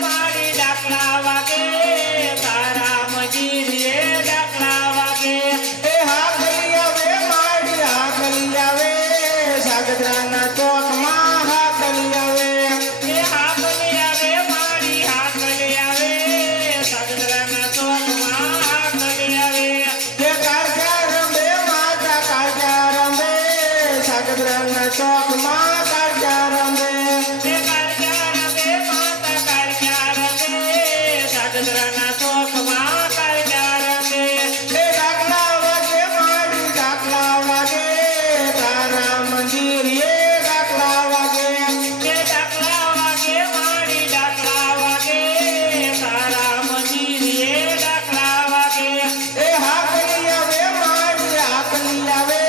મારી ડાકલા વાગે તારા મંદિરે ડાકલા વાગે એ હાકલી આવે મારી હાકલી આવે સાગરાના ચોકમાં હાકલી આવે એ હાકલી આવે મારી હાકલી આવે સાગરાના ચોકમાં હાકલી આવે તે કાળજા રંબે માતા કાળજા રંબે સાગરાના ચોકમાં કાળજા રંબે તે કાળજા રમે માતા કાળજા રમે સાગરાના ચોકમાં કાળજા રમે એ ડાકલા વાગે મારી ડાકલા વાગે તારા મંદિરે ડાકલા વાગે એ ડાકલા વાગે મારી ડાકલા વાગે તારા મંદિરે ડાકલા વાગે એ હાકલી આવે મારી હાકલી આવે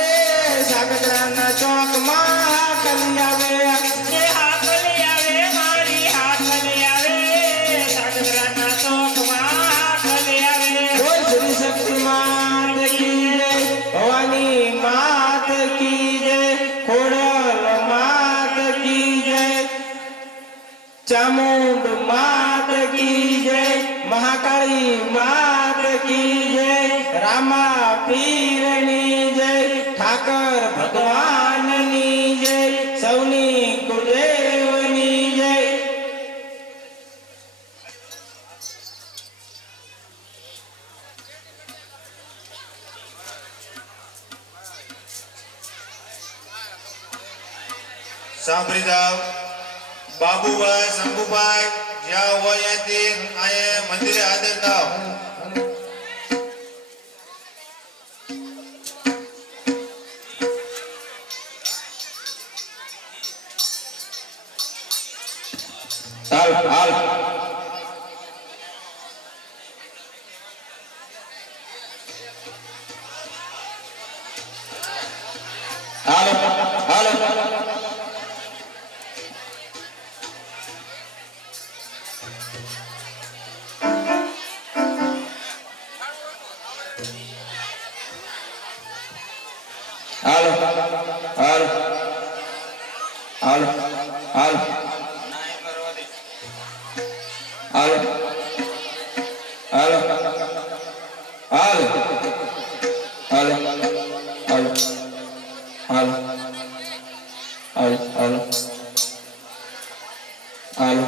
સાગરાના ચોકમાં હાકલી આવે એ હાકલી આવે મારી હાકલી આવે સાગરાના ચોકમાં હાકલી આવે બોલ શ્રી શક્તિ માત કી જય ભવાની માત કી જય ખોડલ માત કી જય ચામુંડ માત કી જય મહાકાળી માત કી જય રામા પીરની જય ઠાકર ભગવાનની જય સૌની કુળદેવની જય સાંભળી જાવ બાબુભાઈ શંભુભાઈ જ્યાં હોય ત્યાંથી અહીંયા મંદિરે હાજર થાવ હાલ હાલ હાલો હાલો હાલો હાલો હાલો હાલો હાલો હાલો હાલો હાલો હાલો હાલો હાલો હાલો હાલો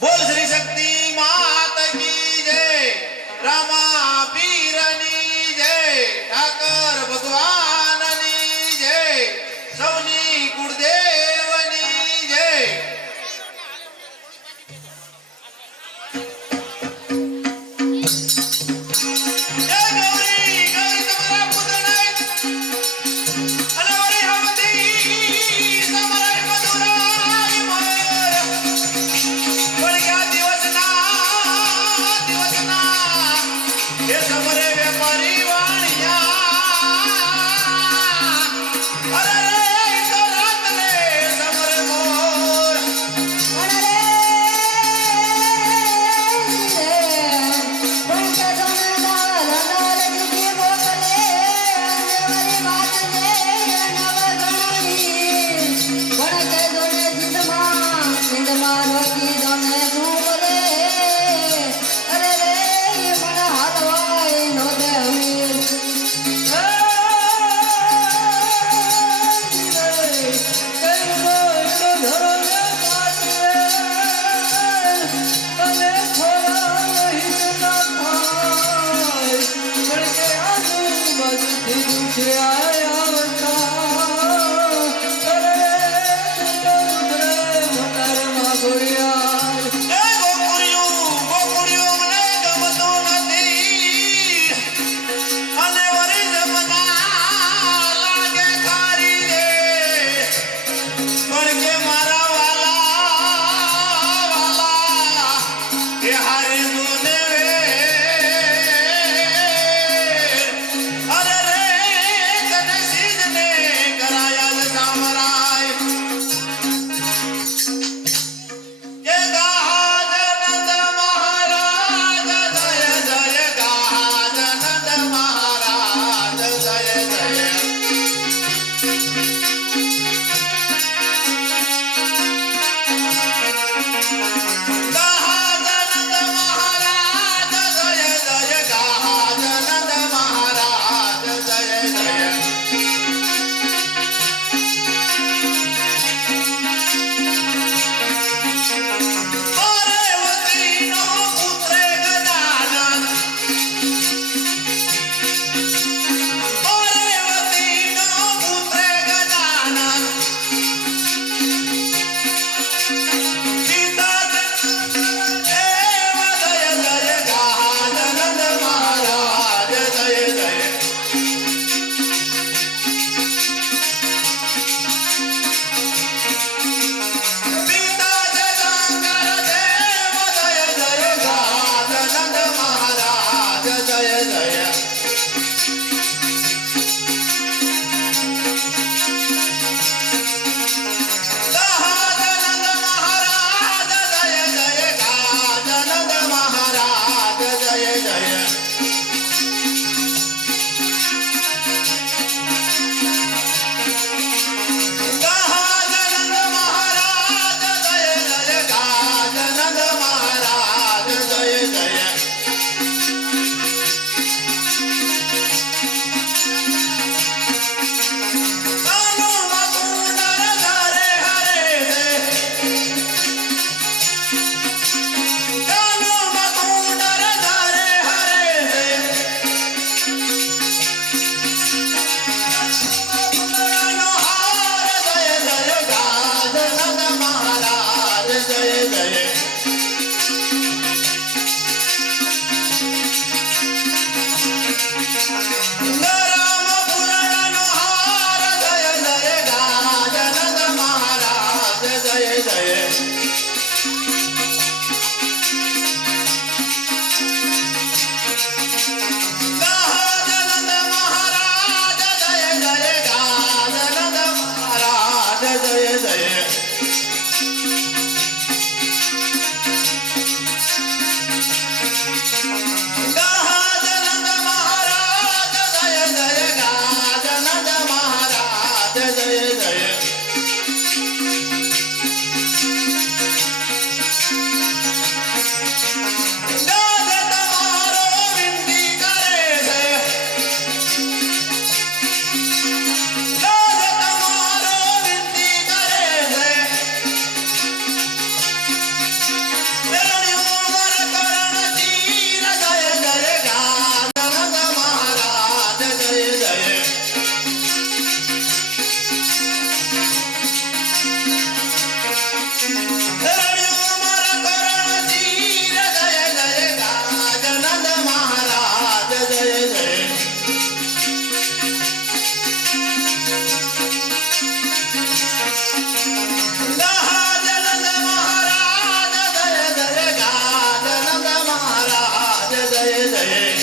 બોલ શ્રી શક્તિ ગહાજનંદ મહારાજ જય જય ગહાજનંદ મહારાજ જય જય પાર્વતીનો પુત્ર ગજાનન પાર્વતીનો પુત્ર ગજાનન પિતા દેવ જય જય ગહાજનંદ મહારાજ જય જય પિતા જગંગર દેવ જય જય ગહાજનંદ મહારાજ જય જય ગહાજનંદ મહારાજ જય જય ગહાજનંદ મહારાજ જય જય ગહાજનંદ મહારાજ જય જય ગહાજનંદ મહારાજ જય જય કાનુમાં કુંડળ ધરે હરે કાનુમાં કુંડળ ધરે હરે કુંડળનો હાર જય જય ગહાજનંદ મહારાજ જય જય ગરમ ફૂલડાનો હાર જય જય ગહાજનંદ મહારાજ જય જય ગહાજનંદ મહારાજ જય જય ગહાજનંદ મહારાજ જય જય ગહાજનંદ મહારાજ જય જય ગહાજનંદ મહારાજ જય જય ગાજ તમારો વિનતી કરે છે ગાજ તમારો વિનતી કરે છે મેરણી ઉમર કરણ ચીર જય જય ગહાજનંદ મહારાજ જય જય મેરણી ઉમર કરણ ચીર જય જય ગહાજનંદ મહારાજ જય જય ગહાજનંદ મહારાજ જય જય ગહાજનંદ મહારાજ જય જય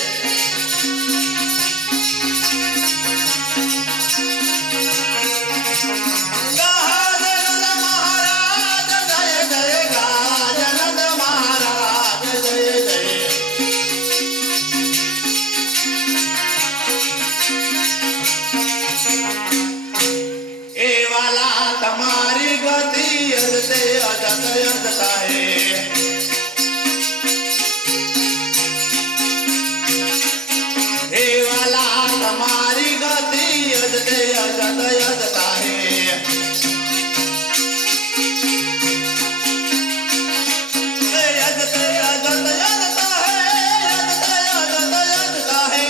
ગહાજનંદ મહારાજ જય જય ગહાજનંદ મહારાજ જય જય એ વાલા તમારી ગતિ અજતે અજત અજતા હે હે વાલા તમારી ગતિ અજતે અજત અજતા હે હે અજતે અજત અજતા હે અજતે અજત અજતા હે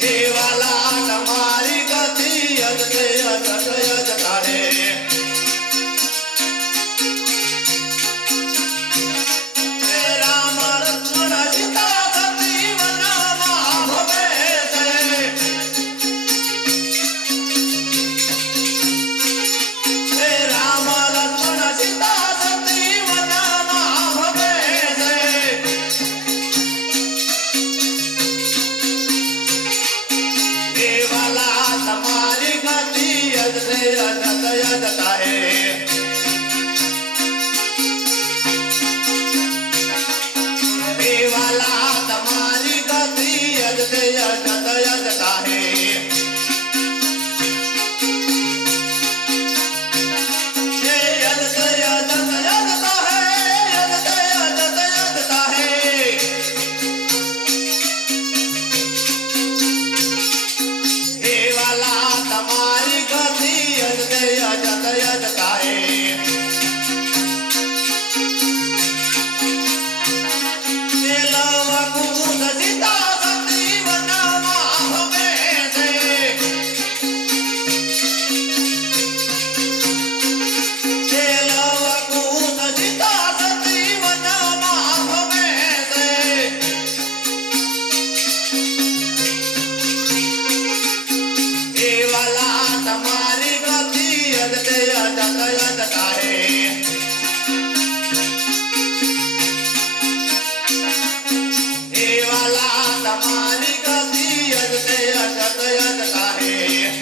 હે વાલા તમારી ગતિ અજતે અજત અજતા હે હે રામ લક્ષ્મણ સીતા સતી વનમાં ભવે છે હે રામ લક્ષ્મણ સીતા સતી વનમાં ભવે છે હે વાલા તમારી ગતિ અજતે અજત અજતા હે હે વાલા તમારી ગતિ અજતે અજત અજતા હે જતા હે એ વાલા તમારી ગતિ અજતે જતા હે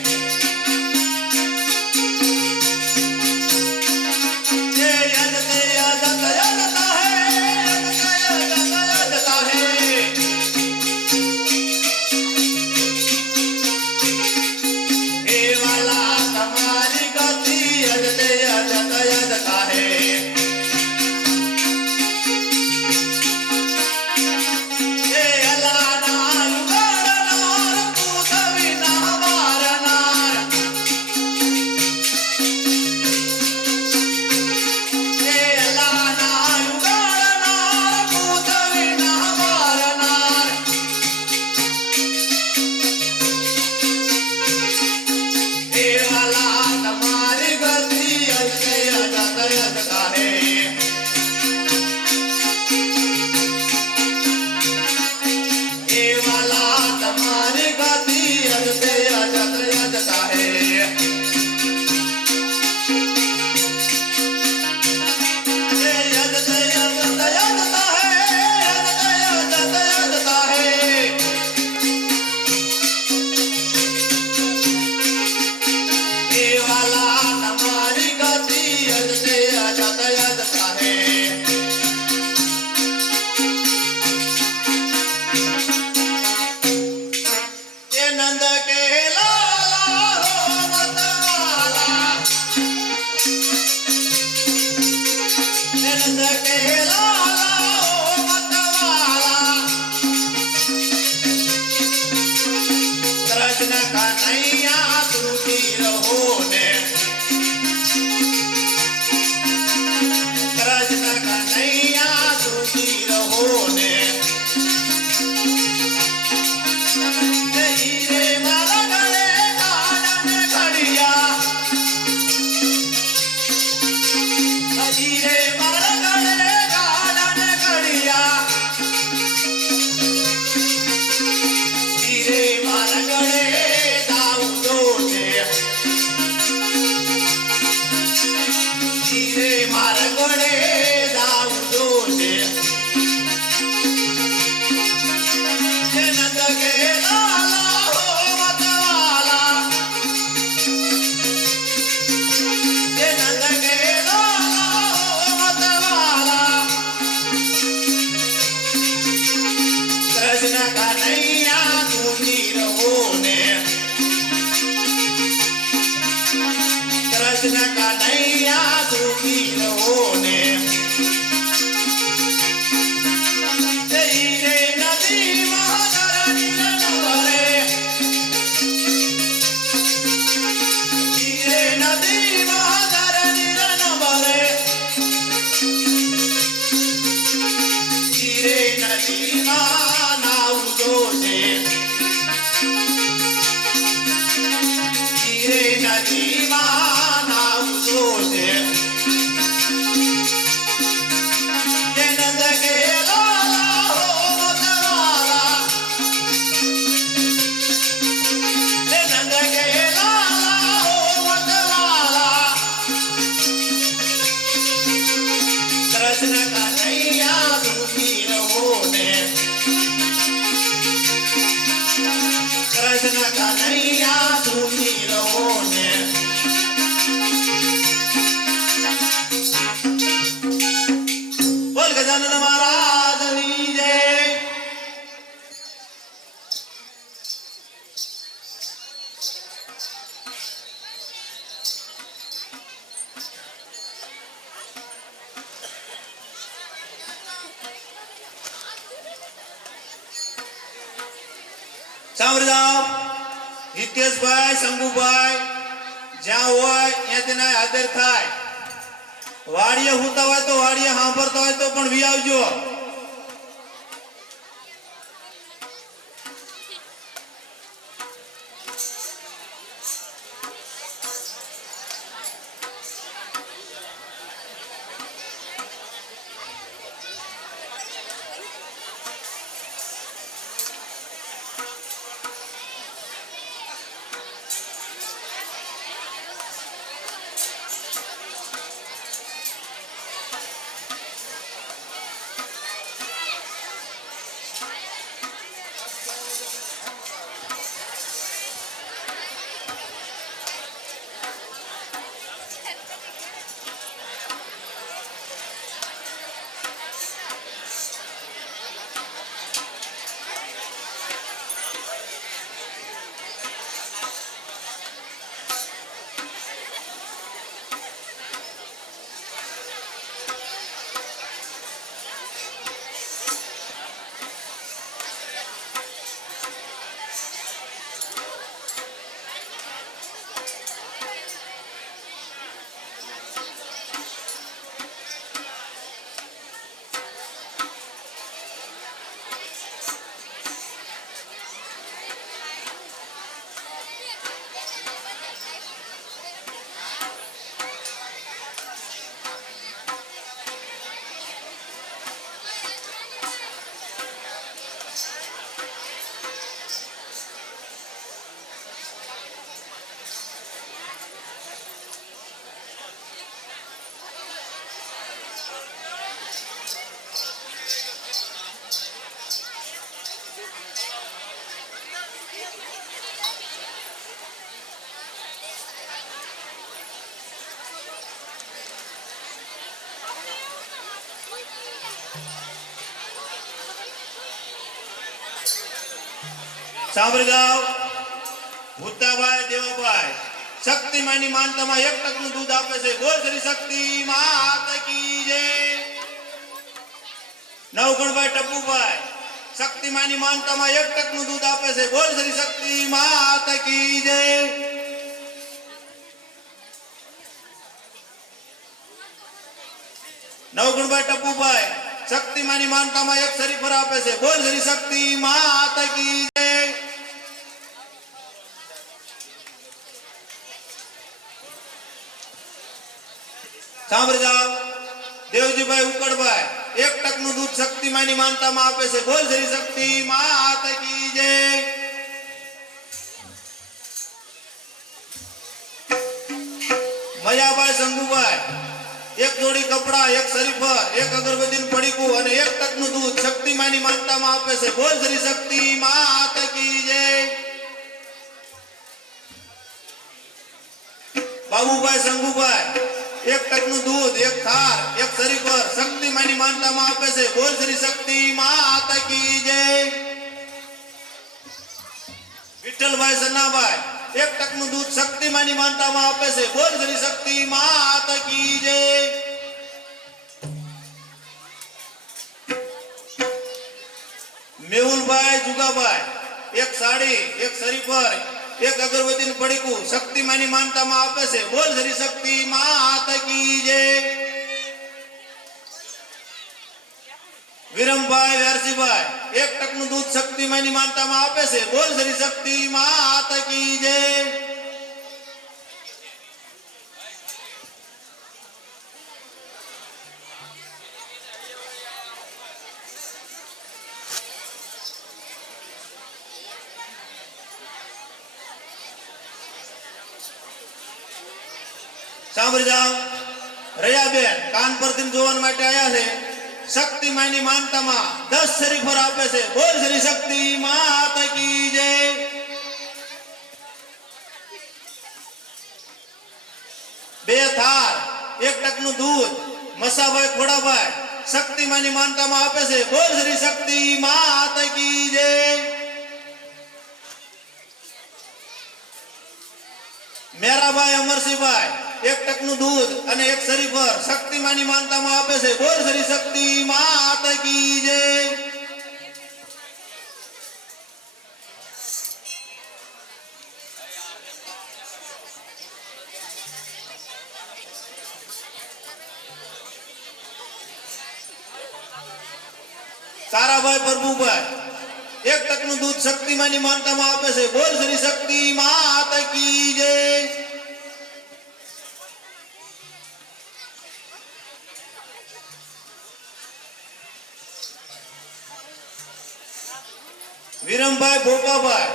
હિતેશભાઈ શંભુભાઈ જ્યાં હોય ત્યાં તેના હાજર થાય વાડીએ હોતા હોય તો વાડીએ સાંભળતા હોય તો પણ વી આવજો સાંભળી જાઓ. ભૂતાભાઈ દેવાભાઈ શક્તિમાની માનતામાં 1% નું દૂધ આપે છે. બોલ શ્રી શક્તિ માત કી જય. નવગણભાઈ ટપ્પુભાઈ શક્તિમાની માનતામાં 1% નું દૂધ આપે છે. બોલ શ્રી શક્તિ માત કી જય. નવગણભાઈ ટપ્પુભાઈ શક્તિમાની માનતામાં 1 શરીફર આપે છે. બોલ શ્રી શક્તિ માત કી જય. સાંભળી જાઓ. દેવજીભાઈ ઉકડભાઈ 1% નું દૂધ શક્તિમાની માનતામાં આપે છે. બોલ શ્રી શક્તિ માત કી જય. મયાભાઈ સંગુભાઈ 1 જોડી કપડા, 1 શરીફર, 1 અગરબત્તીનું પડીકું અને 1% નું દૂધ શક્તિમાની માનતામાં આપે છે. બોલ શ્રી શક્તિ માત કી જય. બાબુભાઈ સંગુભાઈ 1% નું દૂધ, 1 થાર, 1 શરીફર શક્તિમાની માનતામાં આપે છે. બોલ શ્રી શક્તિ માત કી જય. વિઠ્ઠલભાઈ સન્નાભાઈ 1% નું દૂધ શક્તિમાની માનતામાં આપે છે. બોલ શ્રી શક્તિ માત કી જય. મેહુલભાઈ જુગાભાઈ 1 સાડી, 1 શરીફર, 1 અગરબત્તીનું પડીકું શક્તિમાની માનતામાં આપે છે. બોલ શ્રી શક્તિ માત કી જય. વિરમભાઈ વ્યારસીભાઈ 1% નું દૂધ શક્તિમાની માનતામાં આપે છે. બોલ શ્રી શક્તિ માત કી જય. સાંભળી જાઓ. રયાબેન કાનપુરથી જોવા માટે આવ્યા છે. શક્તિમાની માનતામાં 10 શરીફર આપે છે. બોલ શ્રી શક્તિ માત કી જય. બે થાર, 1% નું દૂધ મસાભાઈ ખોડાભાઈ શક્તિમાની માનતામાં આપે છે. બોલ શ્રી શક્તિ માત કી જય. મેરાભાઈ અમરસિંહભાઈ 1% નું દૂધ અને 1 શરીફર શક્તિમાની માનતામાં આપે છે. બોલ શ્રી શક્તિ માત કી જય. તારાભાઈ પ્રભુભાઈ 1% નું દૂધ શક્તિમાની માનતામાં આપે છે. બોલ શ્રી શક્તિ માત કી જય. વિરમભાઈ ભોપાભાઈ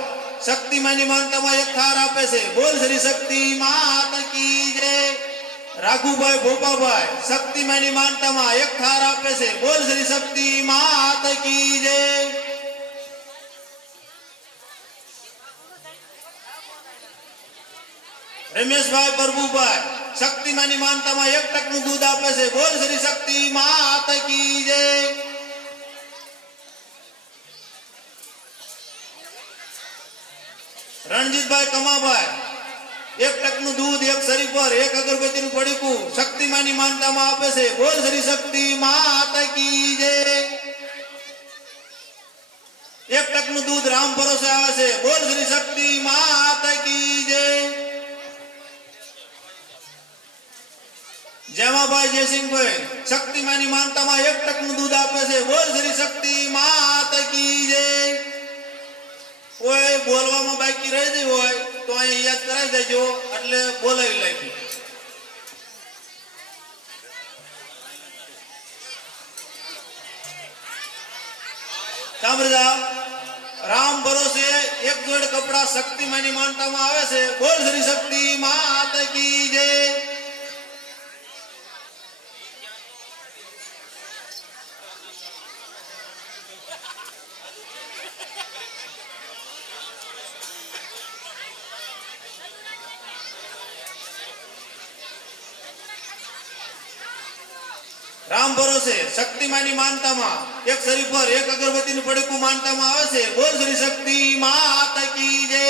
શક્તિમાની માનતામાં 1 થાર આપે છે. બોલ શ્રી શક્તિ માત કી જય. રાઘુભાઈ ભોપાભાઈ શક્તિમાની માનતામાં 1 થાર આપે છે. બોલ શ્રી શક્તિ માત કી જય. રમેશભાઈ પ્રભુભાઈ શક્તિમાની માનતામાં 1% નું દૂધ આપે છે. બોલ શ્રી શક્તિ માત કી જય. રણજીતભાઈ કમાભાઈ 1% નું દૂધ, 1 શરીફર, 1 અગરબત્તીનું પડીકું શક્તિમાની માનતામાં આપે છે. બોલ શ્રી શક્તિ માત કી જય. 1% નું દૂધ રામ ભરોસે આવે છે. બોલ શ્રી શક્તિ માત કી જય. જેમાભાઈ જયસિંહભાઈ શક્તિમાની માનતામાં 1% નું દૂધ આપે છે. બોલ શ્રી શક્તિ માત કી જય. કોઈ બોલવામાં બાકી રહી ગઈ હોય તો અહીં યાદ કરાવી દેજો, એટલે બોલાવી લાગી. સાંભળી જાઓ. રામ ભરોસે 1 જોડ કપડા શક્તિમાની માનતામાં આવે છે. બોલ શ્રી શક્તિ માત કી જય. રામ ભરોસે શક્તિમાની માનતામાં એક શરીર પર એક અગરબત્તીનું પડીકું માનતામાં આવે છે. બોલ શ્રી શક્તિ માત કી જય.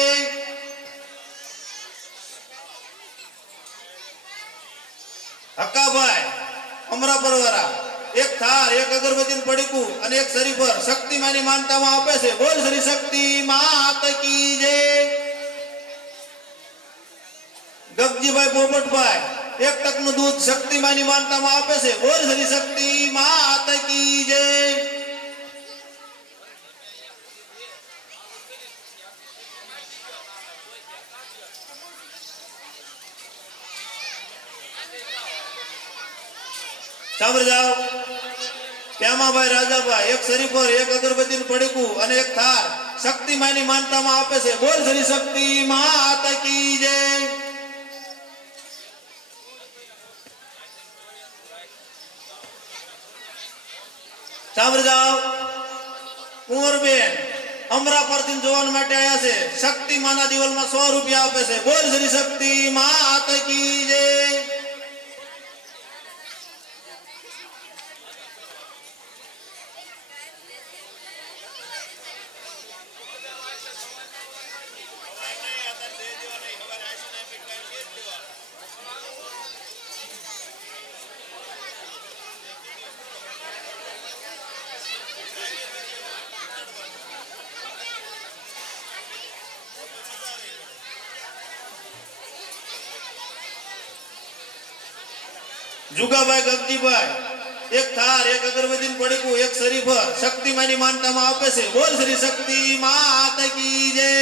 હક્કાભાઈ અમરા પરવારા એક થાર એક અગરબત્તીનું પડીકું અને એક શરીર પર શક્તિમાની માનતામાં આપે છે. બોલ શ્રી શક્તિ માત કી જય. ગગજીભાઈ પોપટભાઈ એક ટકનું દૂધ શક્તિમાની માનતામાં આપે છે. બોલ શ્રી શક્તિ માત કી જય. સાંભળી જાઓ. શ્યામાભાઈ રાજાભાઈ એક શરીર પર એક અગરબત્તીનું પડીકું અને એક થાર શક્તિમાની માનતામાં આપે છે. બોલ શ્રી શક્તિ માત કી જય. સાંભળી જાઓ. કુંવરબેન અમરા પરથી જોવા માટે આવ્યા છે. શક્તિ માના દિવાલમાં 100 રૂપિયા આપે છે. બોલ શ્રી શક્તિ માત કી જય. જુગાભાઈ ગગજીભાઈ એક થાર એક અગરબત્તીનું પડીકું એક શરીર પર શક્તિમાની માનતામાં આપે છે. બોલ શ્રી શક્તિ માત કી જય.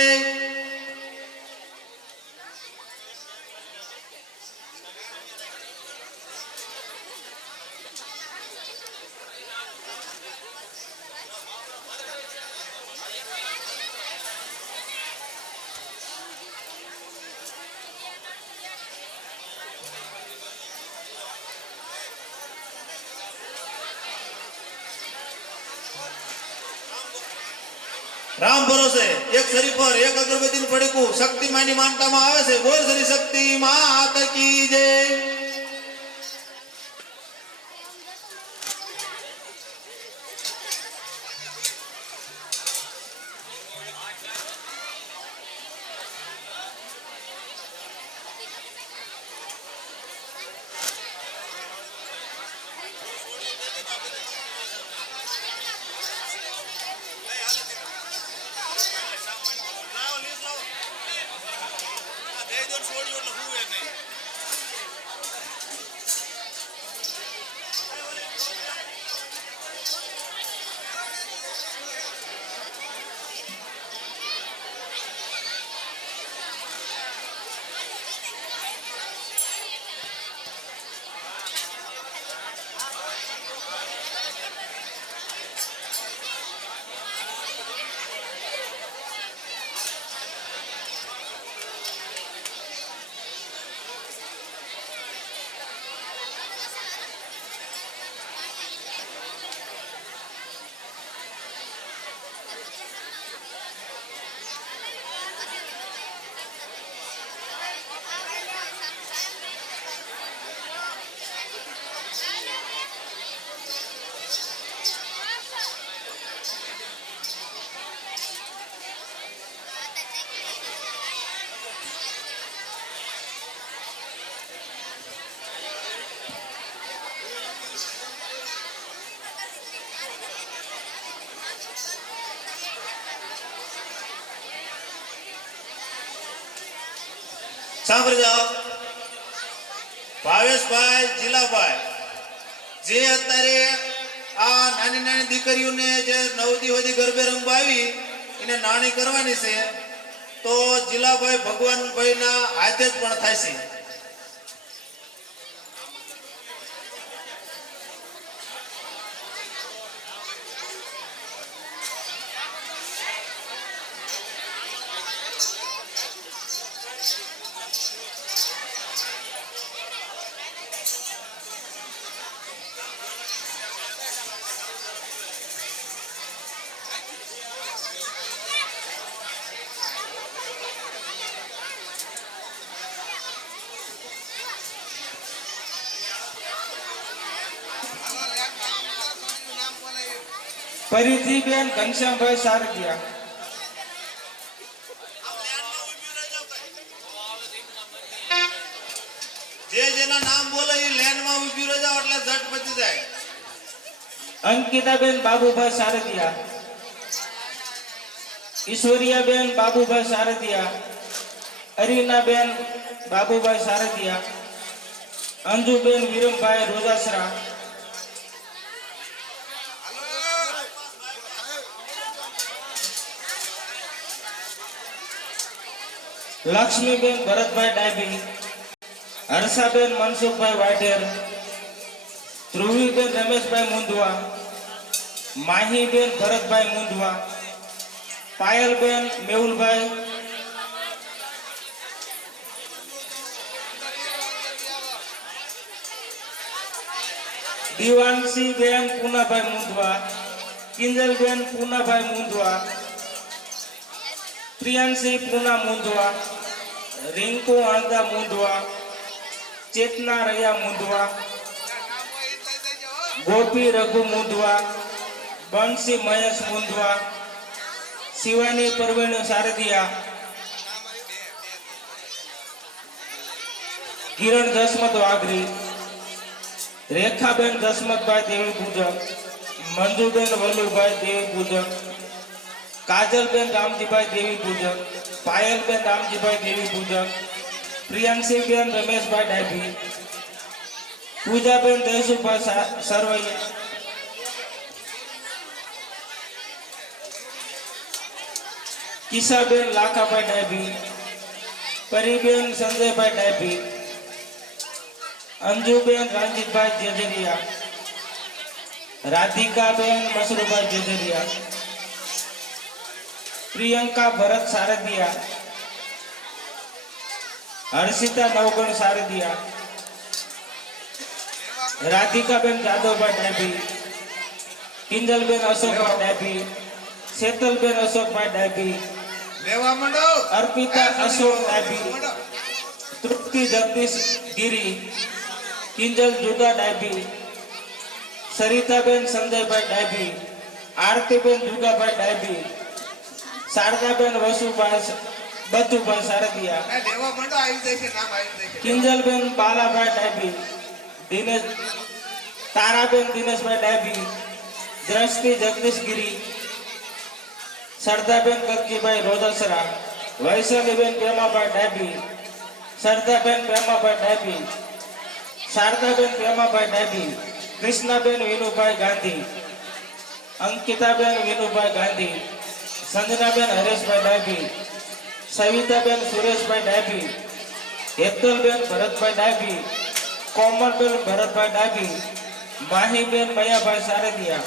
રામ ભરોસે એક શરીર પર એક અગરબત્તીનું પડીકું શક્તિમાની માનતામાં આવે છે. બોલ શ્રી શક્તિ માત કી જય. સાંભળી જાઓ. ભાવેશભાઈ જીલાભાઈ જે અત્યારે આ નાની નાની દીકરીઓને જે 9 દી સુધી ગરબે રમવા આવી એને નાની કરવાની છે તો જીલાભાઈ ભગવાનભાઈના હાથે જ પણ થાય છે. પરિધિબેન ઘનશ્યામભાઈ સારથિયા, જે જેના નામ બોલે એ લાઈનમાં ઊભી રહી જાઓ એટલે ઝટ પતી જાય. અંકિતાબેન બાબુભાઈ સારથિયા, ઈશ્વરિયાબેન બાબુભાઈ સારથિયા, અરીનાબેન બાબુભાઈ સારથિયા, અંજુબેન વિરમભાઈ રોજાસરા, લક્ષ્મીબેન ભરતભાઈ ડાભી, હર્ષાબેન મનસુખભાઈ વાઢેર, ધ્રુવીબેન રમેશભાઈ મુંદવા, માહીબેન ભરતભાઈ મુંદવા, પાયલબેન મેહુલભાઈ, દીવાનસીબેન પૂનાભાઈ મુંદવા, કિંજલબેન પૂનાભાઈ મુંદવા, પ્રિયાંશી પૂના મુંદવા, રિંકુ આંદા મુંદવા, ચેતના રૈયા મુંદવા, ગોપી રઘુ મુંદવા, બંસી મહેશ મુંદવા, શિવાની પરવેણુ સારથિયા, કિરણ દસમત વાઘરી, રેખાબેન દસમતભાઈ દેવી પૂજક, મંજુબેન વલ્લુભાઈ દેવી પૂજક, કાજલબેન રામજીભાઈ દેવી પૂજક, પાયલબેન રામજીભાઈ દેવી પૂજક, પ્રિયાંશીબેન રમેશભાઈ ડાભી, પૂજાબેન દેશુભાઈ સરવૈયા, કિશાબેન લાખાભાઈ ડાભી, પરીબેન સંજયભાઈ ડાભી, અંજુબેન રણજીતભાઈ જેજરિયા, રાધિકાબેન મસરૂભાઈ જેજરિયા, પ્રિયંકા ભરત સારથિયા, હર્ષિતા નવગણ સારથિયા, રાધિકાબેન જાદવભાઈ ડાભી, કિંજલબેન અશોકભાઈ ડાભી, શેતલબેન અશોકભાઈ ડાભી, લેવા માંડો. અર્પિતા અશોક ડાભી, તૃપ્તિ જગદીશ ગીરી, કિંજલ જુગા ડાભી, સરિતાબેન સંજયભાઈ ડાભી, આરતીબેન જુગાભાઈ ડાભી, શારદાબેન વસુભાઈ બચુભાઈ સારથિયા, લેવા માંડો. આવી જશે, નામ આવી જશે. કિંજલબેન બાલાભાઈ ડાભી, દિનેશ તારાબેન દિનેશભાઈ ડાભી, દ્રષ્ટિ જગદીશગીરી, સરદાબેન કગજીભાઈ રોદસરા, વૈશાલીબેન પ્રેમાભાઈ ડાભી, સરદાબેન પ્રેમાભાઈ ડાભી, શારદાબેન પ્રેમાભાઈ ડાભી, કૃષ્ણાબેન વિનુભાઈ ગાંધી, અંકિતાબેન વિનુભાઈ ગાંધી, સંજનાબેન હરેશભાઈ ડાભી, સવિતાબેન સુરેશભાઈ ડાભી, હેતલબેન ભરતભાઈ ડાભી, કોમલબેન ભરતભાઈ ડાભી, માહીબેન મયાભાઈ સારથિયા,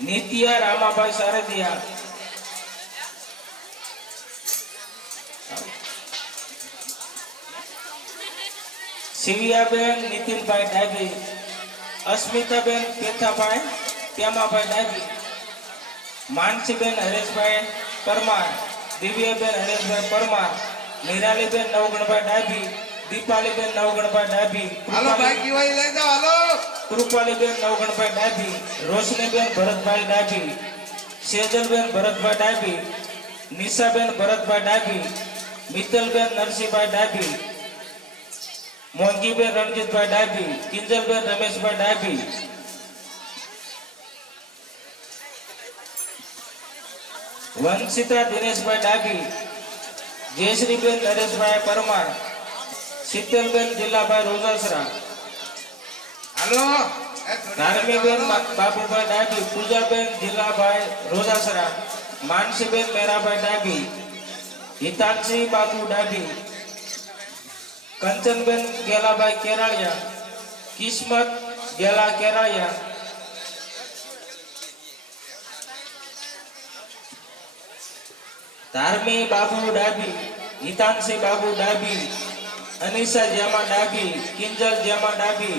નિત્યા રામાભાઈ સારથિયા, શિવિયાબેન નીતિનભાઈ ડાભી, અસ્મિતાબેન પેથાભાઈ પ્યામાભાઈ ડાભી, માનસીબેન હરેશભાઈ પરમાર, દિવ્યાબેન હરેશભાઈ પરમાર, નિરાલીબેન નવગણભાઈ ડાભી, દીપાલીબેન નવગણભાઈ ડાભી, હાલો બાકી હોય લઈ જાઓ. હાલો. કૃપાલીબેન નવગણભાઈ ડાભી, રોશનીબેન ભરતભાઈ ડાભી, સેજલબેન ભરતભાઈ ડાભી, નિશાબેન ભરતભાઈ ડાભી, મિત્તલબેન નરસિંહભાઈ ડાભી, મોંઘીબેન રણજીતભાઈ ડાભી, કિંજલબેન રમેશભાઈ ડાભી, વંશિતા દિનેશભાઈ ડાભી, જયશ્રીબેન નરેશભાઈ પરમાર, શીતલબેન જિલ્લાભાઈ રોજાસરા, હાલો. ધાર્મીબેન બાબુભાઈ ડાભી, પૂજાબેન જિલ્લાભાઈ રોજાસરા, માનસીબેન મેરાભાઈ ડાભી, હિતાંશી બાબુ ડાભી, કંચનબેન ગેલાભાઈ કેરાળિયા, કિસ્મત ગેલા કેરાળિયા, ધાર્મી બાબુ ડાભી, હિતાંશી બાબુ ડાભી, અનિશા જેમા ડાભી, કિંજલ જેમા ડાભી,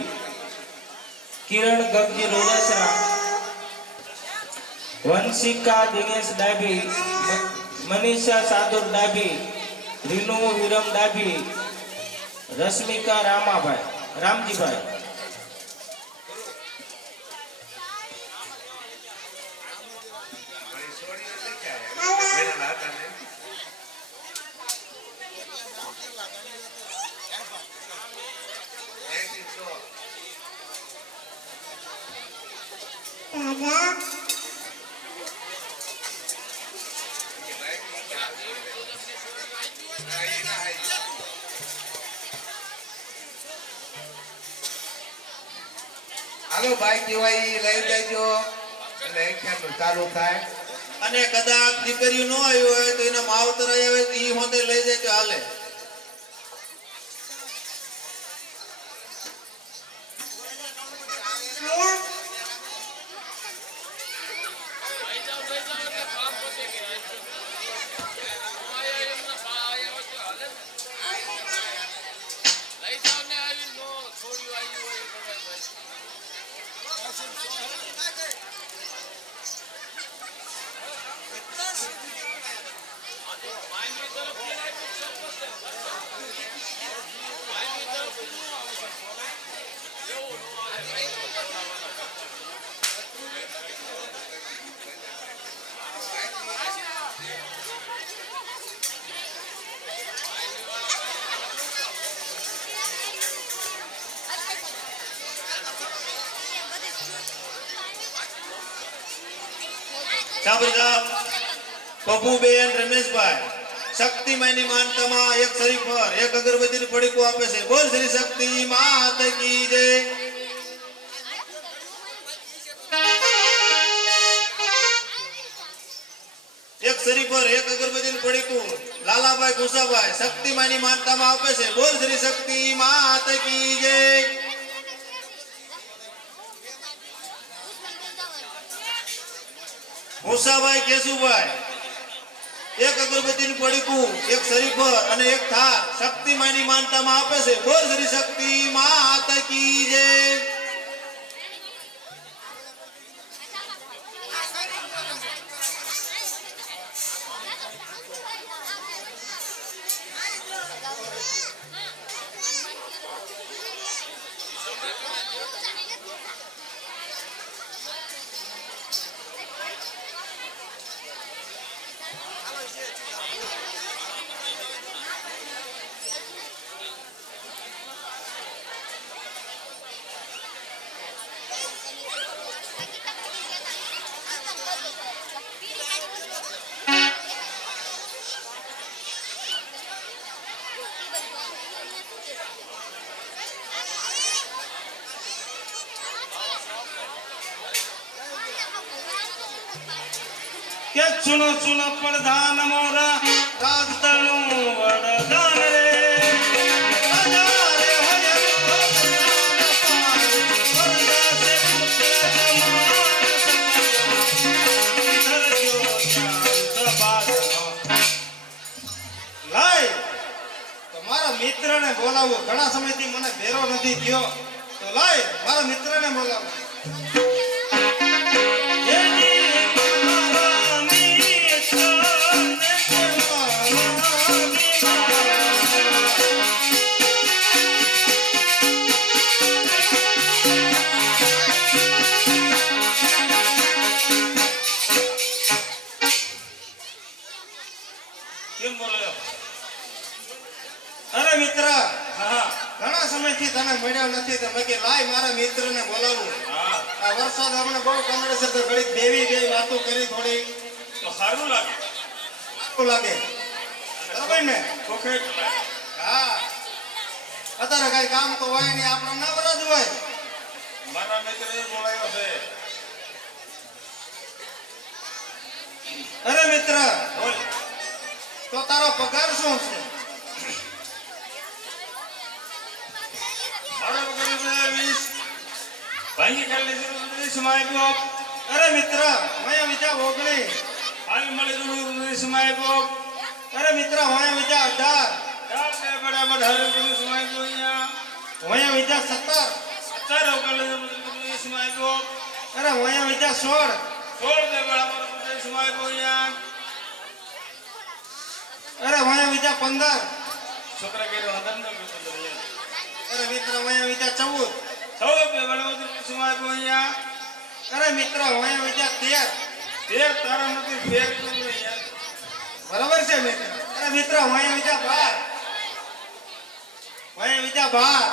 કિરણ ગગજી રોજાસરા, વંશિકા દિનેશ ડાભી, મનીષા સાદુર ડાભી, રીનુ વિરમ ડાભી, રશ્મિકા રામાભાઈ રામજીભાઈ. હાલો ભાઈ કહેવાય ઈ લઈ જજો એટલે એક્શન ચાલુ થાય. અને કદાચ દીકરીઓ ન આવી હોય તો એના માવતર આવે તો ઈ હોતે લઈ જાય તો હાલે. સાંભળી પપ્પુબેન રમેશભાઈ શક્તિમાની માનતામાં એક શરીફ પર એક અગરબત્તીનું પડીકું આપે છે. બોલ શ્રી શક્તિ માત કી જય. એક શરીફ પર એક અગરબત્તીનું પડીકું લાલાભાઈ કુસાભાઈ શક્તિમાની માનતામાં આપે છે. બોલ શ્રી શક્તિ માત કી જય. મુસાભાઈ કેશુભાઈ એક અગરબત્તીનું પડીકું એક શરીફર અને એક થાળ શક્તિમાની માનતામાં આપે છે. બોલ શ્રી શક્તિ માત કી જય. કે ચુનો ચુનો પ્રધાન મોરા રાજતનું વરદાન રે હજારે હજાર વરદાસે પુત્ર સમાન ધરજો શાંત બાદનો. લાય તો મારા મિત્રને બોલાવો. ઘણા સમયથી મને ભેરો નથી થયો તો લાય મારા મિત્રને બોલાવો. અરે મિત્ર, ઘણા સમયથી તને મળ્યો નથી તો મેં કે લાય મારા મિત્રને બોલાવું. આ વરસાદ હમણાં બહુ કમળે છે તો ઘડીક બે વાતો કરી થોડી તો સારું લાગે. સારું લાગે. બરાબર ને? હા, અત્યારે કઈ કામ તો હોય નહીં, આપણો નવરા જ હોય. મારા મિત્ર એ બોલાયો છે. અરે મિત્ર, બોલ. તો તારો પગાર શું છે? મારો પગાર છે 20. ભાઈ કાલે 20 માં આપ્યો. અરે મિત્ર, મેં વિચાર 19. હાલ મળે 20 માં આપ્યો. અરે મિત્ર, મેં વિચાર 18. ડાલે બરાબર હાલ 20 માં આપ્યો અહીંયા. મેં વિચાર 17. અત્યારે કાલે 20 માં આપ્યો. અરે મેં વિચાર 16. 16 દે બરાબર 20 માં આપ્યો અહીંયા. અરે મેં વિચાર 15. છોકરા કે અંદર ન ગયો તો અહીંયા અરે મિત્ર વયા વિદ્યા 14. સૌ બે વડોદરી કુસુમ આવ્યો અહીંયા અરે મિત્ર વયા વિદ્યા 13. તેર તારા નથી ફેર કરું અહીંયા બરાબર છે મિત્ર. અરે મિત્ર વયા વિદ્યા 12. વયા વિદ્યા 12.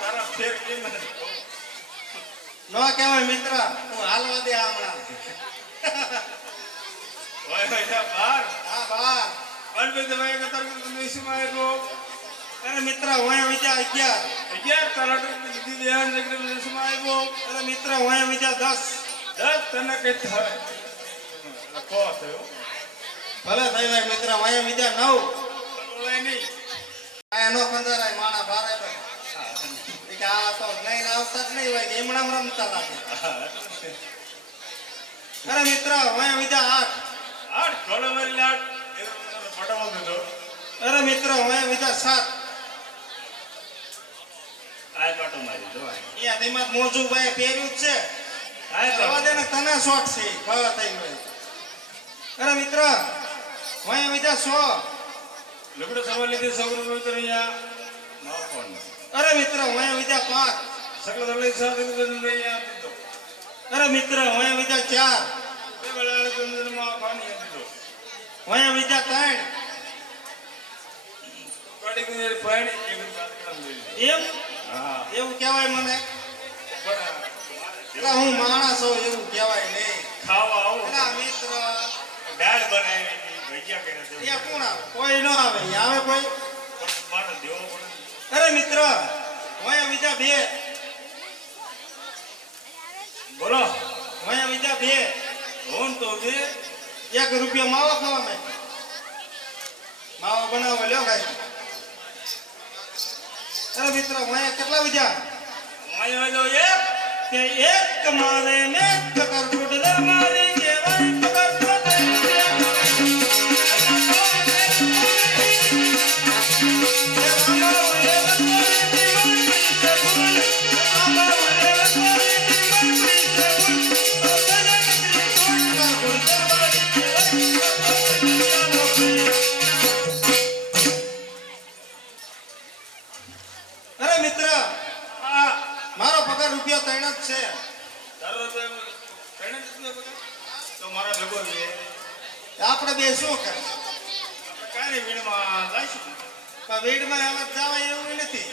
તારા ફેર કેમ ન કહેવાય મિત્ર, હું હાલવા દે હમણાં. ભાઈ ભાઈ બાર હા 12. અનબે ભાઈ કતર કુસુમ આવ્યો અરે મિત્ર વયા વિદ્યા 11. અગિયાર તારા દીદી દેહાન જગ્ર કુસુમ આવ્યો અરે મિત્ર વયા વિદ્યા 10. દસ તને કે થાય લખો થયો ભલે થઈ ભાઈ મિત્ર વયા વિદ્યા 9. બોલાય નહીં આ નો ખંજરાય માણા ભારે ભાઈ. કે આ તો નહીં આવતા જ નહીં હોય કે એમણામ રમતા લાગે. અરે મિત્ર વયા વિદ્યા 8. આઠ થોડો મારી લાટ ફટાવો દીધો અરે મિત્ર વયા વિદ્યા 7. આ પાટો મારી દો અહીંયા તેમાં મોજું ભાઈ પહેર્યું જ છે. આ જવા દે ને તને શોટ છે ભલે થઈ ગયો. અરે મિત્ર વયા વિદ્યા 100. લગડો સવાલ લીધે સગરો મિત્ર અહીંયા ના કોણ અરે મિત્ર વયા વિદ્યા 5. સગલો દલે સાથે અહીંયા દીધો અરે મિત્ર વયા વિદ્યા 4. બે વેળા જન્મમાં પાણી દીધો વયા વિદ્યા 3. કાઢી કે પાણી એવી વાત કામ લઈ એમ હા એવું કહેવાય મને. પણ એટલે હું માણસ હોઉં એવું કહેવાય નહીં. ખાવા આવો એલા મિત્ર દાળ બનાવી ભજીયા કરે છે ત્યાં કોણ આવે? કોઈ ન આવે. અહીં આવે કોઈ? પણ મારે દેવો પડે અરે મિત્ર વયા વિદ્યા 2. બોલો વયા વિદ્યા 2. હોન તો બે 1 રૂપિયો માવો ખાવા મેં. માવો બનાવો લ્યો ભાઈ. અરે મિત્ર વયા કેટલા વિદ્યા? માયો જો એક કે એક મારે ને કર ફૂટલે મારે કેવાય કર ફૂટલે. અરે મિત્ર આ મારો પગાર રૂપિયા 3 જ છે. તારો તો કણે જ તો મારા ભેગો છે આપણે બે શું કરે? આપણે કાંઈ વીણમાં જઈશું પણ વેડમાં આવા જવાય એવું નથી.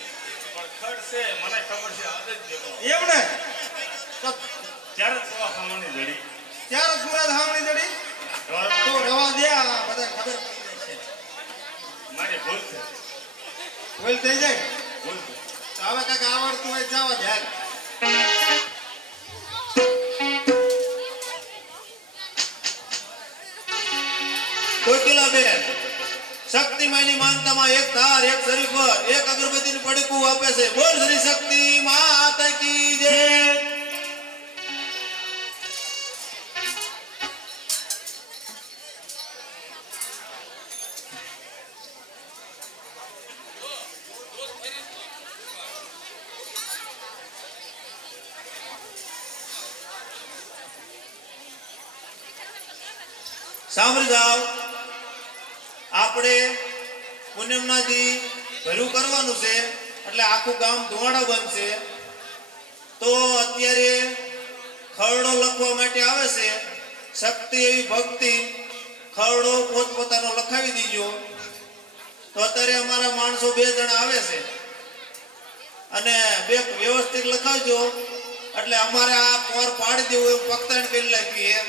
પણ ખડ છે મને ખબર છે આજ જ જતો એમ ને તો ત્યારે તો ખાવાની જડી ત્યારે પૂરા ધામણી જડી તો રવા દે. આ બધા ખબર પડી જાય છે. મારી ભૂલ છે ભૂલ થઈ જાય ભૂલ છે તો હવે કાંઈક આવડતું હોય જવા દે હાલ. કોકિલા બેન શક્તિમાની માનતામાં એક ધાર એક શરીફર એક અગરબત્તીનું પડીકું આપે છે. બોલ શ્રી શક્તિ માતા કી જય. સાંભળી જાઓ આપણે પૂનમના દી ભર્યું કરવાનું છે એટલે આખું ગામ ધુવાડા બનશે. તો અત્યારે ખરડો લખવા માટે આવે છે. શક્તિ એવી ભક્તિ ખરડો પોતપોતાનો લખાવી દીજો. તો અત્યારે અમારા માણસો 2 જણા આવે છે અને 2 વ્યવસ્થિત લખાવજો એટલે અમારે આ પોર પાડી દેવું એવું પકતાણ કરી નાખીએ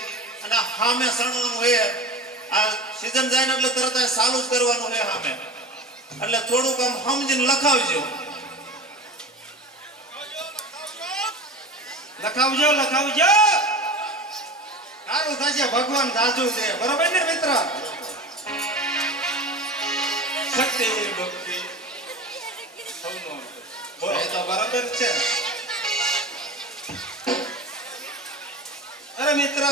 અને સામે સણવાનું હોય. આ સીઝન જાય ને એટલે તરત ચાલુ જ કરવાનું હોય સામે. એટલે થોડુંક આમ સમજીને લખાવજો. લખાવજો લખાવજો. સારું થશે. ભગવાન જાજુ છે. બરોબર ને મિત્ર? શક્તિ ભક્તિ સૌનો બોલો એ તો બરાબર છે. અરે મિત્ર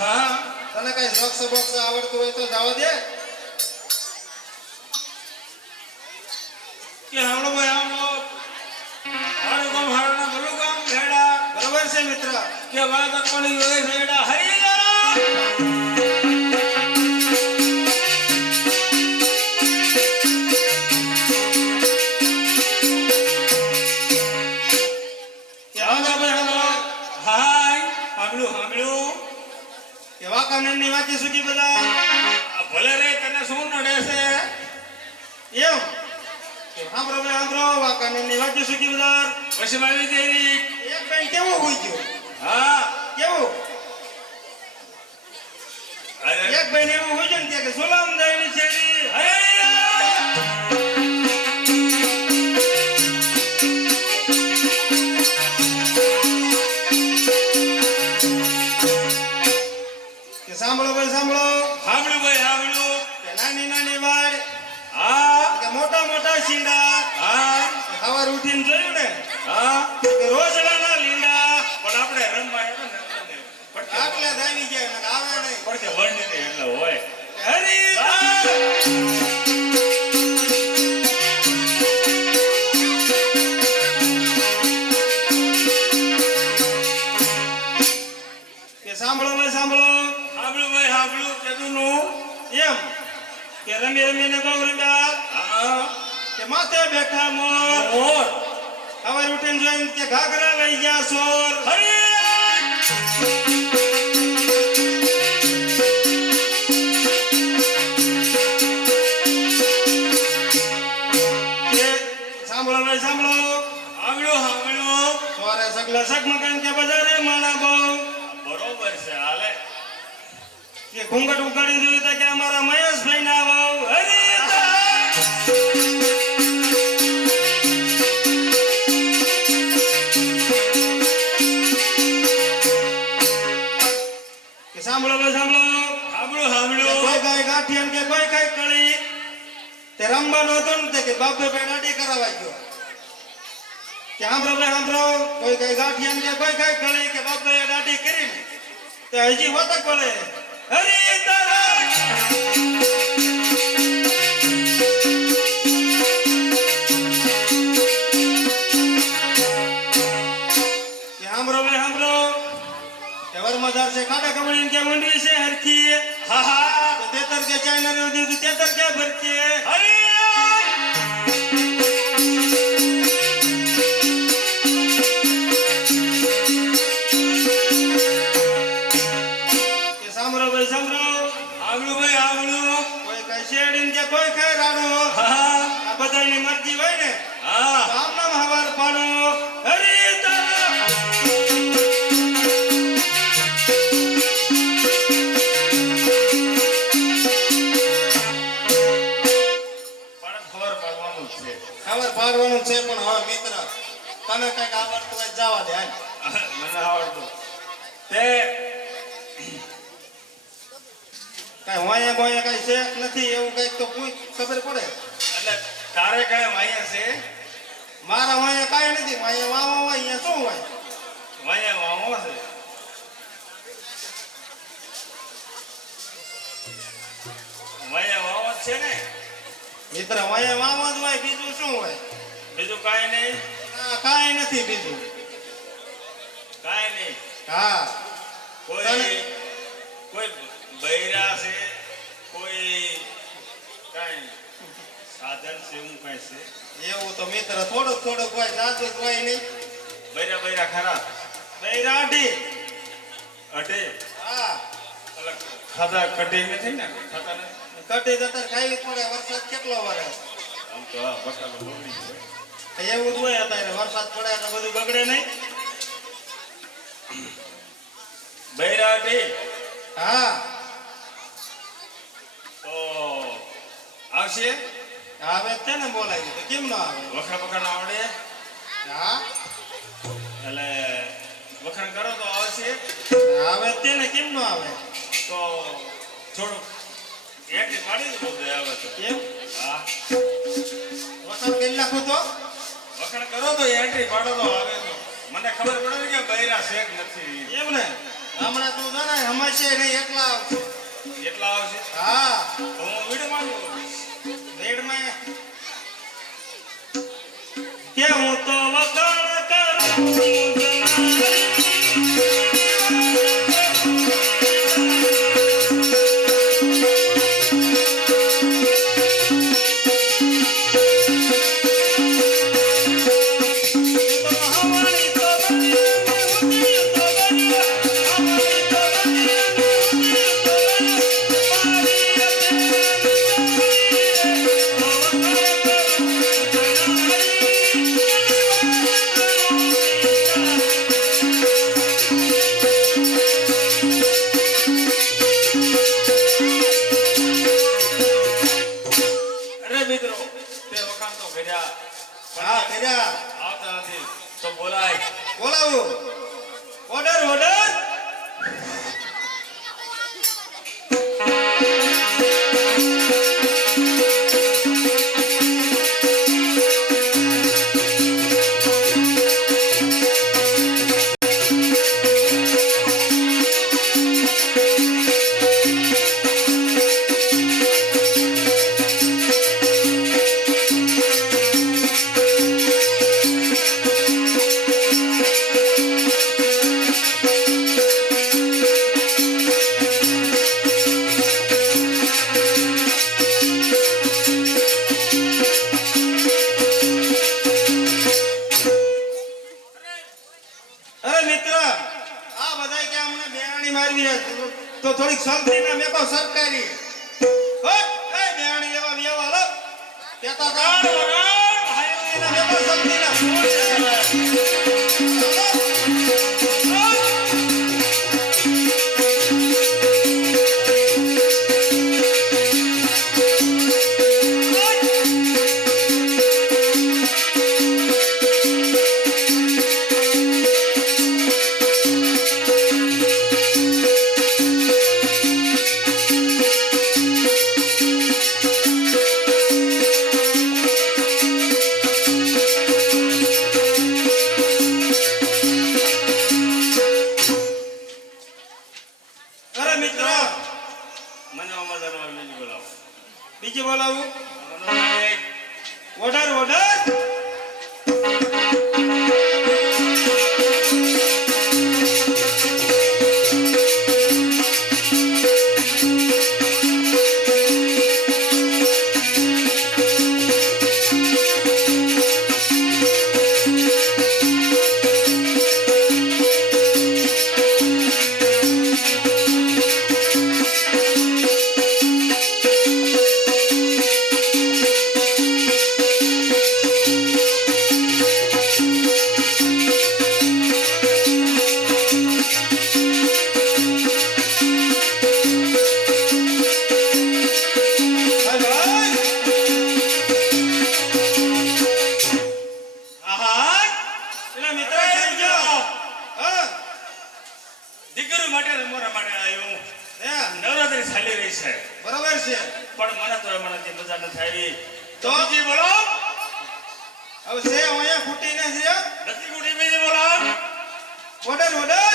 હા તને કઈ જોક્સ બોક્સ આવડતું હોય તો જવા દે. કે હાલો ભાઈ આવો હારું ગામ હારના ભલું ગામ ભેડા બરોબર છે મિત્ર? કે વાત કોની હોય ભેડા હરી ગયા એમ કે સાંભળો ભાઈ સાંભળો વાંકાનેરની વાંચ્યું શું કીધું બજાર વશમાં આવી તેરી એક બેન કેવું હોઈ ગયું હા કેવું અરે એક બેન એવું હોઈ ગયું ને કે સુલામ દાયની શેરી અરે કે સાંભળો ભાઈ સાંભળો સાંભળ્યું ભાઈ સાંભળ્યું કે નાની નાની વાડ હા કે મોટા મોટા શીંડા હા સવાર ઉઠીને જોયું ને હા કે રોજડાના લીંડા પણ આપણે રમવા આવ્યા ને પડકે આટલે જ આવી જાય ને આવે નહીં પડકે વર્ણિત એટલે હોય હરી કે સાંભળો ભાઈ સાંભળો સાંભળ્યું ભાઈ સાંભળ્યું કેદુનું એમ કે રમી રમીને બહુ રમ્યા હા કે માથે બેઠા મોર મોર સવાર ઉઠીને જોઈને કે ઘાઘરા લઈ ગયા સોર હરે કે સાંભળો ભાઈ સાંભળો સાંભળ્યું સાંભળ્યું સોરે સગલા સગમગન કે બજારે માણા બહુ બરોબર છે હાલે કે ઘૂંઘટ ઉગાડી જોયું તો કે અમારા મહેશભાઈ ના વાવ હરી કે સાંભળો ભાઈ સાંભળો સાંભળ્યું કે સાંભળ્યું કોઈ ગાય ગાંઠિયન કે કોઈ કઈ કળી તે રમવાનો હતો ને તે કે બાપે ભાઈ દાઢી કરાવાઈ ગયો કે સાંભળો ભાઈ સાંભળો કોઈ કઈ ગાંઠિયન કે કોઈ કઈ કળી કે બાપે દાઢી કરીને તે હજી વતક બોલે હરી તારા કે સાંભળો ભાઈ સાંભળો કે વરમદાર છે ખાડા કમળી કે મંડવી છે હરખી હા હા તો તેતર કે ચાઇના ને દીધું તેતર કે ભરતી હરે કે સાંભળો ભાઈ સાંભળો સાંભળ્યું ભાઈ સાંભળ્યું કોઈ કઈ શેરડીન કે કોઈ કઈ રાડો હા આ બધાની મરજી હોય ને હા તો આમ નામ હવાર પાડો હરી તારા પણ ખબર પડવાનું જ છે હવાર પાડવાનું છે પણ હવે મિત્ર તને કઈક આવડતું હોય જવા દે હાલ. મને આવડતું તે કઈ હોયા બોયા કઈ છે કે નથી એવું કઈક તો પૂછ ખબર પડે એટલે તારે કાંઈ વાયા છે મારા હોયા કઈ નથી હોયા વાવા હોય અહીંયા શું હોય વાયા વાવો છે વાયા વાવો જ છે ને મિત્ર હોયા વાવા જ હોય બીજું શું હોય બીજું કાંઈ નહીં કાંઈ નથી બીજું કાંઈ નહીં હા કોઈ કોઈ બૈરા છે કોઈ કાંઈ સાધન છે એવું કાંઈ છે એવું તો મિત્ર થોડુંક થોડુંક હોય જાજુ જ હોય નહીં બૈરા બૈરા ખરા બૈરાઢી અઢે હા અલગ ખાધા કઢી નથી ને ખાતા નથી કટી જતા ખાઈ પડે વરસાદ કેટલો વરે આમ તો આ બકાલો બગડી ગયો એવું જ હોય અત્યારે વરસાદ પડે એટલે બધું બગડે નહીં બૈરા અઢે હા તો આવશે આવે જ છે ને બોલાય તો કેમ ના આવે વખણ વખણ આવડે હા એટલે વખણ કરો તો આવશે આવે જ છે ને કેમ ના આવે તો થોડુંક એન્ટ્રી પાડી દો તો આવે તો કેમ હા વખત કરી નાખો તો વખણ કરો તો એન્ટ્રી પાડો તો આવે તો મને ખબર પડે ને કે બૈરા શેક નથી એમ ને હમણાં તું જાણે હમાશે નહીં એટલા આવશે એટલા આવશે હા તો હું વિડીયો માંગુ રેડમાં કે હું તો વખાણ કરું મિત્રો તે વખાણ તો કર્યા હા કર્યા. આવતા નથી તો બોલાય. બોલાવો. Order order. અરે મિત્ર, આ બધાય કે અમને બેહાણી મારવી છે તો થોડીક શાંતિના મેકો સરકારી. હટ, એ બેહાણી લેવા બેવા હાલો. કેતા તા હાયના મેકો શાંતિના. અરે મિત્ર, મને મજાનો બીજી બોલાવો. બીજી બોલાવું. મને ઓર્ડર ઓર્ડર. દીકરી માટે ને મોરા માટે આવ્યું. હે, નવરાત્રી ચાલી રહી છે બરોબર છે. પણ મને તો એમાંથી મજા નથી આવી. તો તો? બીજી બોલો. હવે છે અહીંયા ફૂટી નથી રે. નથી ગુડી બીજી બોલો. Order order.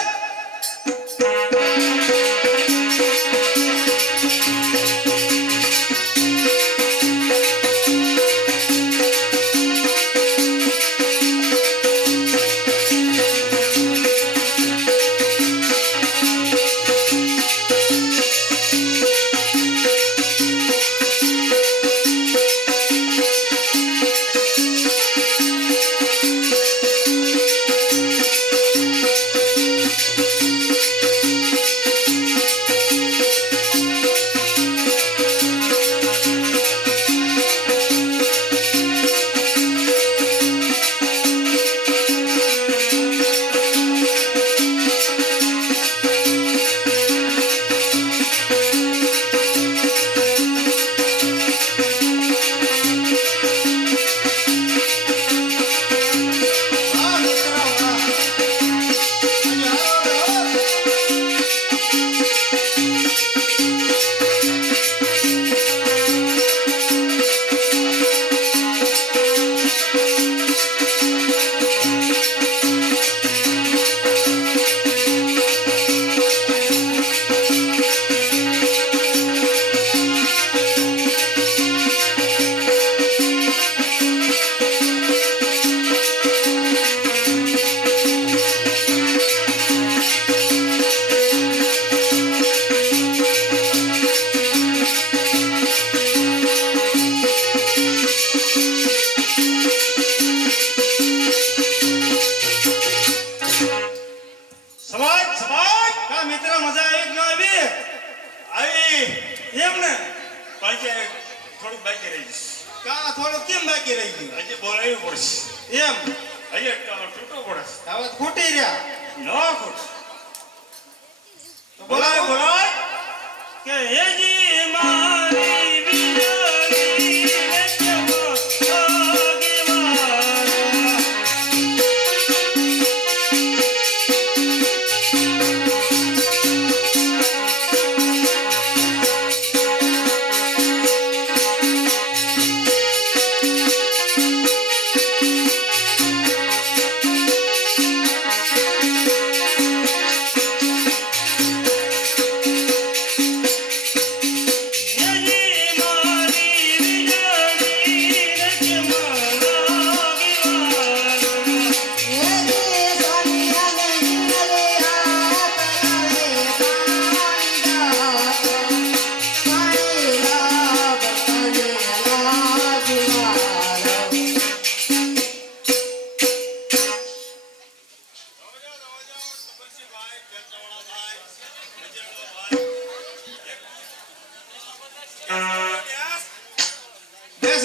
વાહ મિત્ર, વાહ. સમાજ સમાજ કા મિત્ર, મજા આવી કે ન આવી? આવી. એમ ને. પાછી થોડુંક બાકી રહી જશે. કા થોડું કેમ બાકી રહી ગયું? હજી બોલાવી પડશે. એમ. હજી તૂટો પડશે. હવે ખૂટી રહ્યા. ન ખોટ. તો બોલાય બોલાવો. બોલાય. કે હેજી મારી વીજળી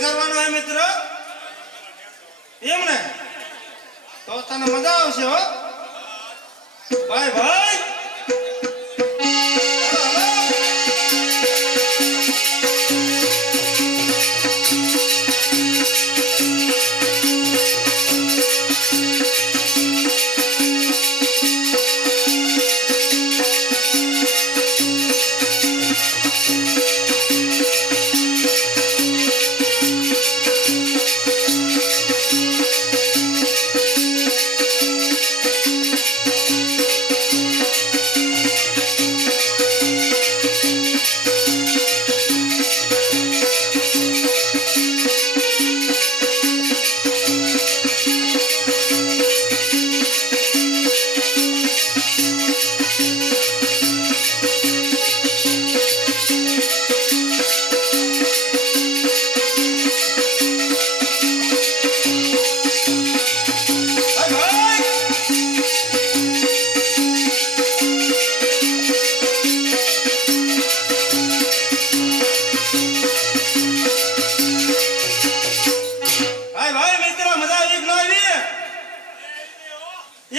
કરવાનો હે મિત્ર એમ ને તો તને મજા આવશે હો ભાઈ ભાઈ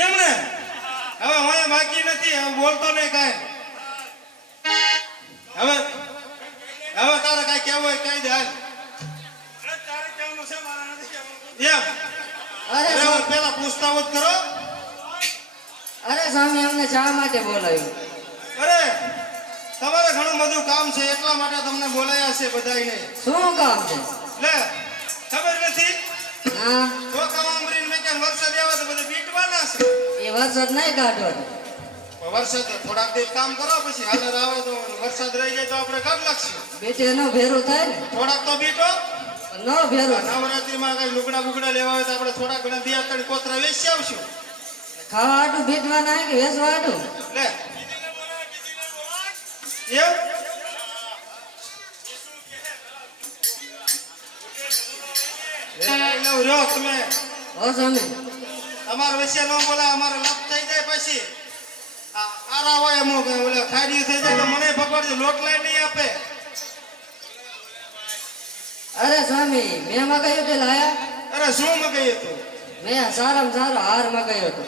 એમને હવે હું બાકી નથી હવે બોલતો નહીં કાંઈ હવે હવે તારે કાંઈ કહેવું હોય કહી દે હાલ અરે તારે કહેવાનું છે મારા નથી કહેવાનું એમ અરે અરે હું પેલા પૂછતા જ કરો અરે સ્વામી અમને શા માટે બોલાવ્યું? અરે તમારે ઘણું બધું કામ છે એટલા માટે તમને બોલાયા છે બધાયને શું કામ છે? લે ખબર નથી હા, તો કામરીન મેં કે વરસાદ આવે તો બધું બીટવાના છે એ વરસાદ નહીં કાઢવો. વરસાદ થોડાક દિવસ કામ કરો પછી હાલર આવે તો વરસાદ રહી જાય તો આપણે કાઢ લાગશું બેટે નો ભેરું થાય ને, થોડાક તો બીટો ન ભેરું નવરાત્રીમાં કઈ લુગડા બુગડા લેવા હોય તો આપણે થોડાક ઘણા 2-3 કોતરા વેચી આવશું ખાવા હાટું ભેટવાના હે કે વેચવા હાટું? લે એમ લઉં રહ્યો તમે હો સ્વામી, તમારા વિશે ન બોલા અમારે લાભ થઈ જાય પછી આરા હોય અમુક ઓલા ખાડી થઈ જાય તો મને ભગવાન લોટ લઈ નહીં આપે અરે સ્વામી મેં મગાવ્યું તે લાયા? અરે શું મગાઈ તું મેં સારામાં સારો હાર મગાવ્યો હતો.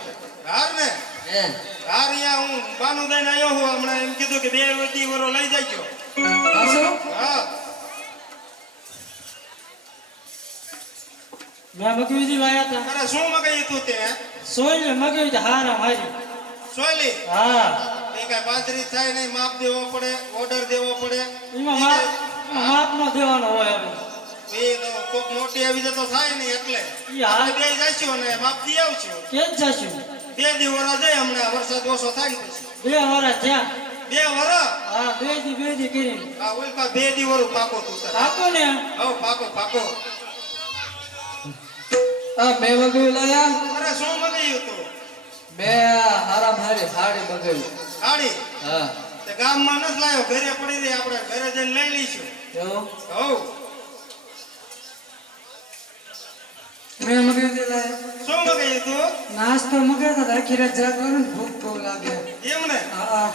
હાર ને હે, હાર અહીંયા હું બાનું દઈને આવ્યો હું હમણાં એમ કીધું કે 2 વરો લઈ જાય પાછું હા મેં મગવી લાયા હતા. અરે શું મગાઈ તું તે સોય મગવી તો હારા મારી. સોયલી હા, એ કઈ પાથરી થાય નહીં માપ દેવો પડે ઓર્ડર દેવો પડે એમાં માપ નો દેવાનો હોય હવે. એ તો કોક મોટી આવી જાય તો થાય નહીં એટલે ઈ હાર આપણે બે જઈશું અને માપ દી આવશું કેમ જશું? 2 દિવસ જાય હમણાં વરસાદ ઓછો થાય ને પછી 2 વર્ષ થયા. 2 વરસ હા, બે દી કરી. આ ઓલ પા 2 દિવસ પાકો તું તારે આપો ને. હવ પાકો પાકો આ મેં મગાવ્યું લાયા? અરે શું મગાયું તું મેં હારામાં હારી સાડી મગાવી. સાડી હા, તે ગામમાં નથી લાયો ઘરે પડી રહી આપણે ઘરે જઈને લઈ લઈશું એવું? હવ મેં મગાવી લાયા. શું મગાયું તું નાસ્તો મગાવ્યો તો આખી રાત જાગવાનું ને ભૂખ બહુ લાગે. એમ ને હા,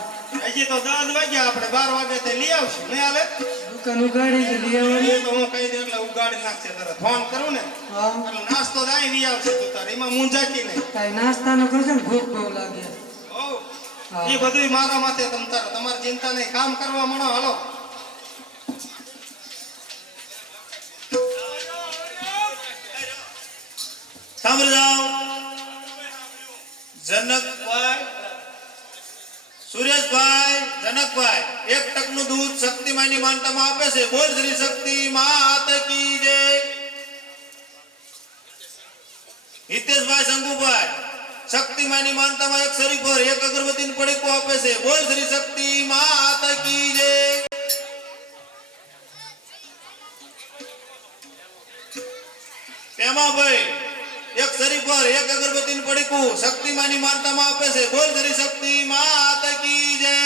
હજી તો 10 વાગ્યા આપણે 12 વાગે તે લઈ આવશું નહીં હાલે દુકાન ઉગાડી છે લઈ આવવાની. એ તો હું કહી દઉં એટલે ઉગાડી નાખશે તરત ફોન કરું ને હા, એટલે નાસ્તો તો અહીં લઈ આવશે તું તારે એમાં મૂંઝાતી નહીં કાંઈ નાસ્તાનો કરજો ને ભૂખ બહુ લાગે. હવ હા. એ બધું મારા માથે તમારી ચિંતા નહીં કામ કરવા મળો હાલો સાંભળી જાઓ જનકભાઈ સુરેશભાઈ જનકભાઈ 1 ટકનું દૂધ શક્તિમાની માનતામાં આપે છે બોલ શ્રી શક્તિ માત કી જય હિતેશભાઈ શંકુભાઈ શક્તિમાની માનતામાં 1 શરીફ પર 1 અગરબત્તીનું પડીકું આપે છે બોલ શ્રી શક્તિ માત કી જય પેમાભાઈ 1 શરીફ પર 1 અગરબત્તીનું પડીકું શક્તિમાની માનતામાં આપે છે બોલ શ્રી શક્તિ માત કી જય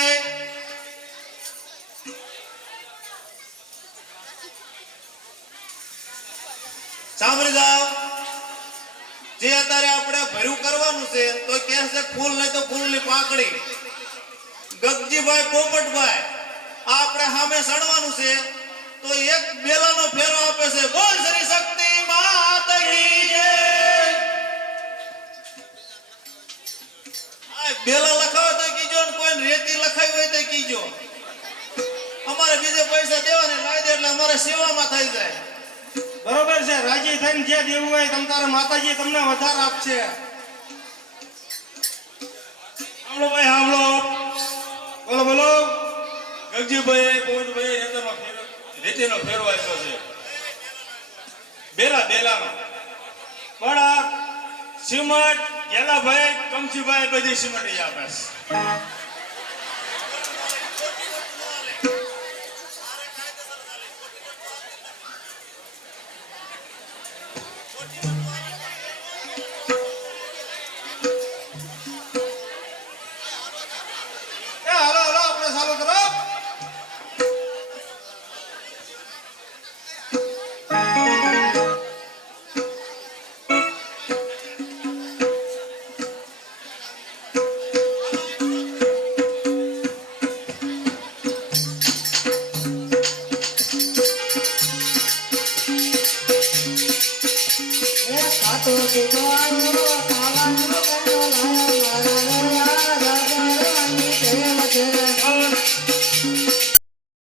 સાંભળી જાઓ જે અત્યારે આપણે ભર્યું કરવાનું છે તો કહે છે ફૂલ નહીં તો ફૂલની પાંખડી ગગજીભાઈ પોપટભાઈ આ આપણે સામે સણવાનું છે તો એક બેલાનો ફેરો આપે છે. બોલ શ્રી શક્તિ માત કી જય. આ બેલા લખાવો તો કીજો ને કોઈ રેતી લખાવી હોય તો કીજો. અમારે બીજે પૈસા દેવાને લાવી દે એટલે અમારે સેવામાં થઈ જાય. બરોબર છે, રાજી થઈને જે દેવું હોય તમ તારે માતાજી તમને વધારે આપશે. સાંભળો ભાઈ સાંભળો. બોલો બોલો. ગગજીભાઈ પવનભાઈ રેતીનો ફેરો આપ્યો છે. બેલાનો પણ આ સિમટ ગેલાભાઈ કમસીભાઈ બધી સિમટ ઈ આપે છે. એ હાલો હાલો આપણે ચાલુ કરો. એ ખાતો પીતો